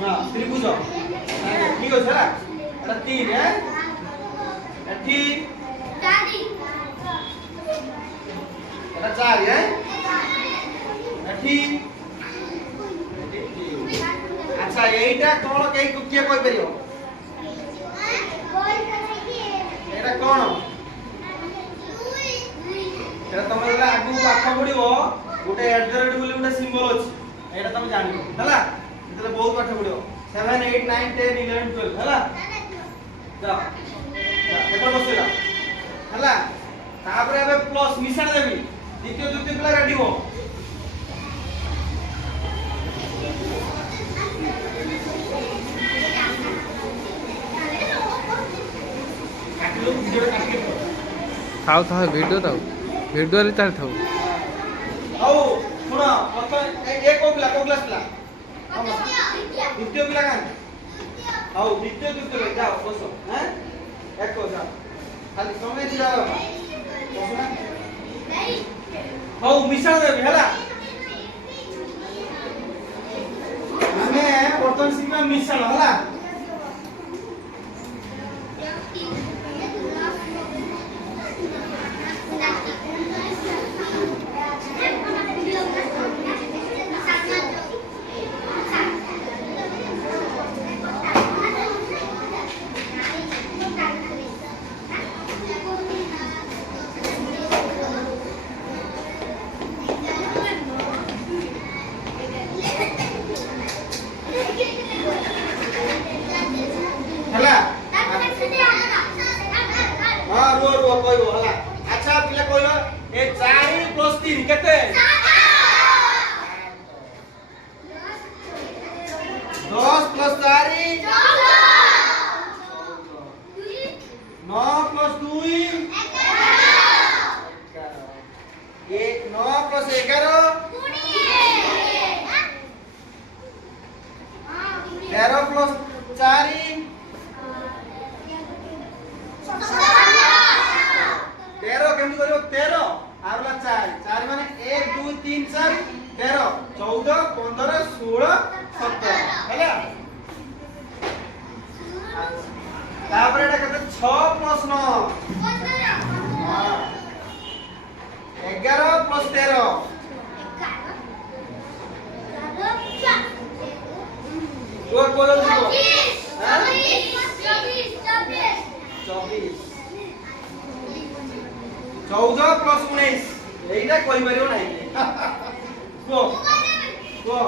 हां त्रिभुज ठीक আছে না এটা 3 হ্যাঁ এটি 4 এটা 4 হ্যাঁ এটি আচ্ছা এইটা কোন কে কিয়ে কই পারিও এটা কোন এটা তুমি যেটা আগু পাঠ পড়িবো গোটে এডজরেট বলি গোটে সিম্বল আছে এটা তুমি জানিবো হলা এটা বহুত পাঠ পড়িবো 7 8 9 10 11 12 হলা যাও এটা বসিলা হলা তারপরে ଏବେ প্লাস মিশান দেবি দ্বিতীয় তৃতীয় পিলা রেডি হো কাটিলো ভিডিও কাটিকে थाओ थाओ वीडियो थाओ वीडियो रे तार थाओ आओ सुनो मतलब एक को क्लास पिला द्वितीय पिला कान आओ द्वितीय तृतीय जाओ बसो हैं एक को जाओ खाली समय दिला बाबा बसो ना आओ मिशन देबी हला हमें वर्तमान सिक्का मिशन हला हला हां रो रो कहबो हला अच्छा पिला कहलो ए 4 + 3 केते 10 + 4 9 + 2 9 + 11 13 + 4 13 केमती करियो 13 आरला 4 4 माने 1 2 3 4 13 14 15 16 17 हैला तापर एटा कते 6 + 9 हां 11 + 13 वो कोलो दिबो 24 14 + 19 এইটা কই পারিও নাই গো গো